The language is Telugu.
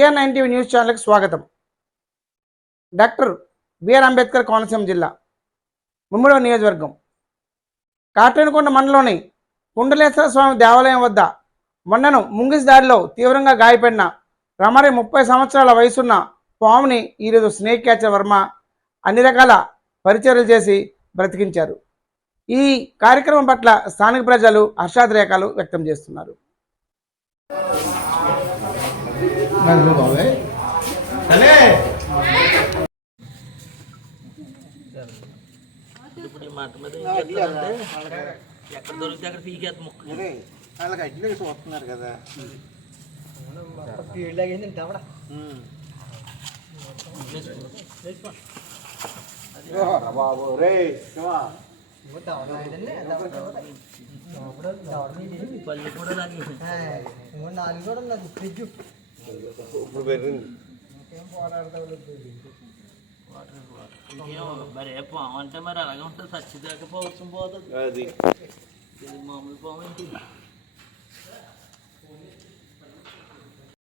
TR9 TV న్యూస్ ఛానల్కి స్వాగతం. డాక్టర్ బిఆర్ అంబేద్కర్ కోనసీమ జిల్లా ముమ్మడి నియోజకవర్గం కాటేనికొండ మండలంలోని కుండలేశ్వర స్వామి దేవాలయం వద్ద మొన్నను ముంగిసి దాడిలో తీవ్రంగా గాయపడిన రమారి 30 సంవత్సరాల వయసున్న పాముని ఈరోజు స్నేక్ క్యాచర్ వర్మ అన్ని రకాల పరిచర్యలు చేసి బ్రతికించారు. ఈ కార్యక్రమం పట్ల స్థానిక ప్రజలు హర్షాతిరేకాలు వ్యక్తం చేస్తున్నారు. ఎక్కడ దొరికితే అక్కడ పీకేద్దాం వాళ్ళకి అడ్లకి చూస్తున్నారు కదా బాబు రే పళ్ళు కూడా ఇప్పుడు పెరిగింది మరి పాము అంటే మరి అలాగే ఉంటుంది, చచ్చిదాకా పోవచ్చు పోతుంది. అది ఇది మామూలు పాము ఏంటి?